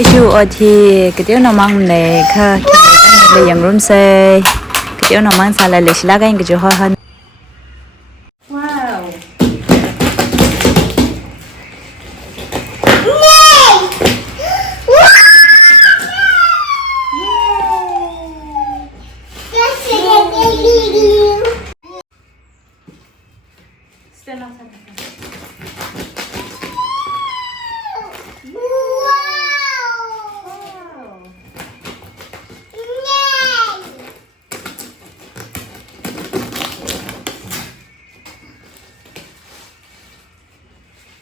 issue ở thì cái điều nó mang này kha cái yang room say cái điều nó mang sang lại lịch lá cái chỗ hơi hơn. Wow. Stand outside.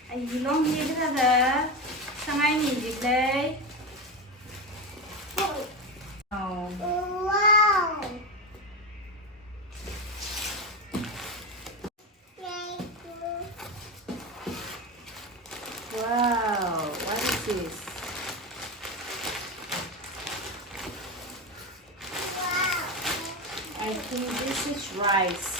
Ai long gì thế đó? Sang ai nhìn gì đây? Oh. Wow. Wow, what is this? Wow. I think this is rice.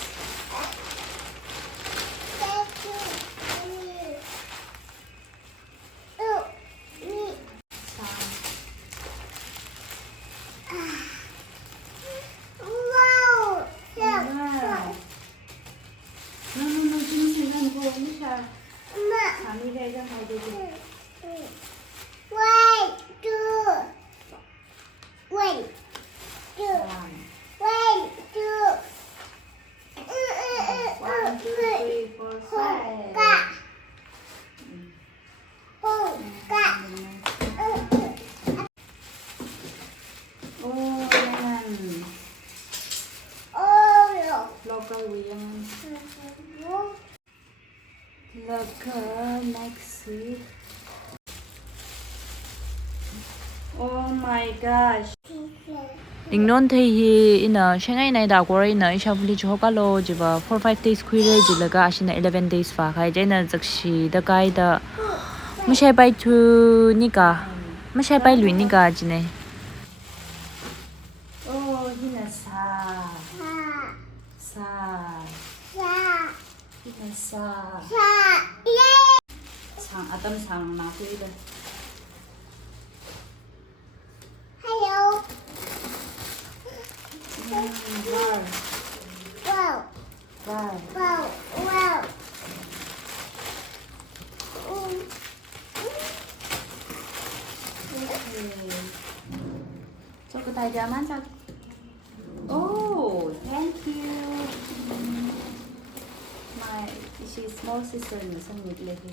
Oh my gosh. Đình non thì in a Shanghai này đã qua in a Shabuli Chokalo jiba 4-5 days query jilaga ashina 11 days fa khai jena zakshi da kai da mashai bai tu nika mashai bai lui nika jine. Oh hina sa hina sa sang atam sang na tu ida. Hello. Wow. Wow. Wow. Wow. Wow. Cho cái tay ra mát sao? Oh, thank you. She's small sister in some lady.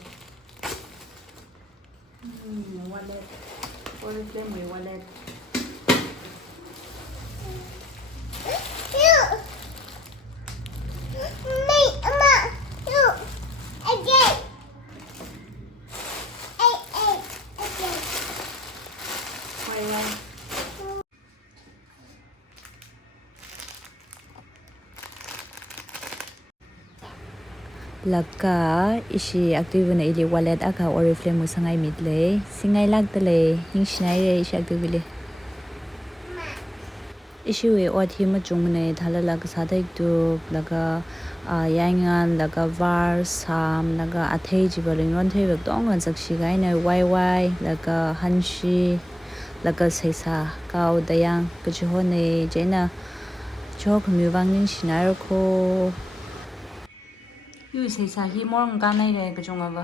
Wallet. Oriflame wallet. Laka ishi active na ili wallet aka oriflame mo sangai midle singai lagdale hingshnai re ishi active le ishi we othi ma chungmane thala lag sadai tu laga yangan laga var sam laga athei jibalingon thei dong an sakshi gai na yy laga hanshi laga seisa kau dayang kachho ne jena chok mi wangin shinar ko yu seisa hi morang ka nai re kachonga ba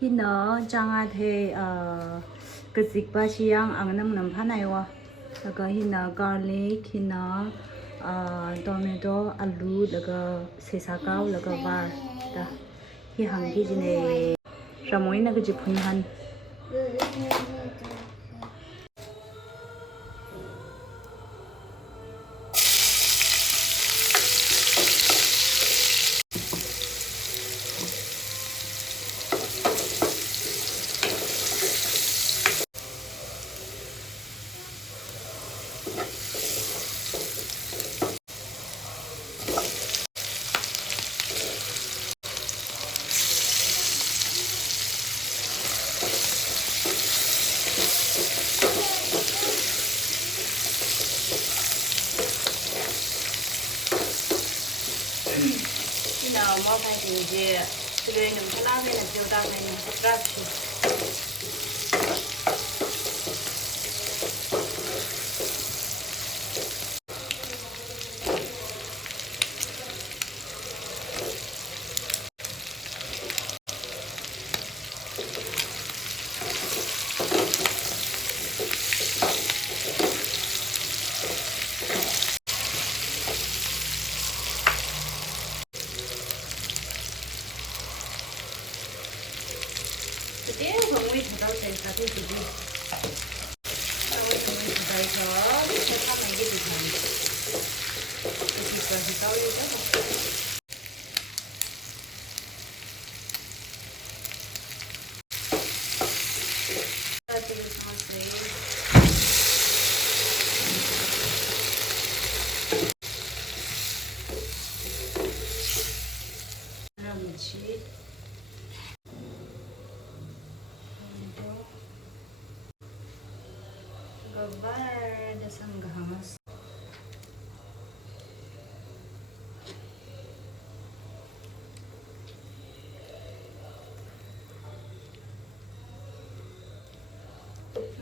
hina changa the kazik ba siang angnam nam phanai wa laga hina garlic hina tomato alu laga seisa kau laga var da hi hangi jine ramoi na gaji phunhan Mau phải gì Today nung kailangan na siya daw na yung subtraction. Today không biết đâu sẽ sao thế gì. Đâu có không biết đây thôi. Sẽ phát này cái gì này. Cái gì còn thì tao đi đó. Ta chỉ xong rồi. Làm một chút. Gavar da sanghas.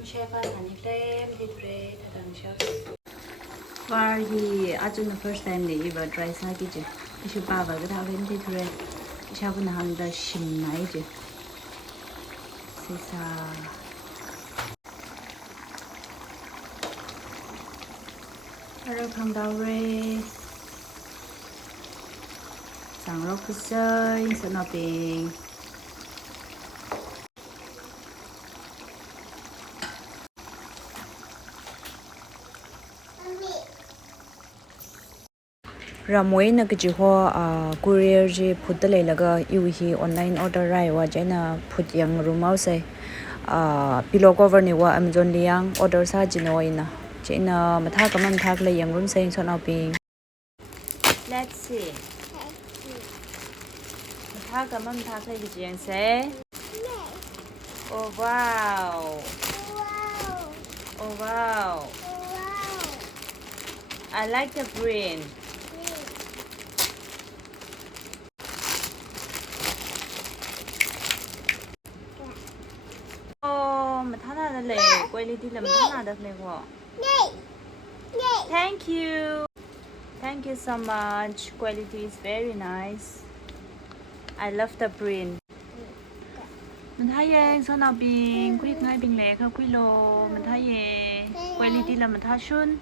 Chef ani flame ditre tadang chef. Var hi ajun the first time ne iba dry sa ki je. Ishu ba ba ga wen ditre. Isha na hang da shim nai je. Sisa Hello, come down, Ray. Sang rock the sun, so nothing. Ramoi na kiji ho courier ji phut le laga yu hi online order rai wa jaina phut yang rumau sai pillow cover ni wa Amazon liang order sa jinoina jaina matha kamam thak le yang rum sai so na pi. Let's see. Matha kamam thak le ji yang sai. Oh wow. Oh wow. I like the green. Quality Thank you so much. Quality is very nice. I love the print. Mình thấy yang sao nào bình quyết ngay bình lệ không quý lô mình thấy quality là mình thấy sun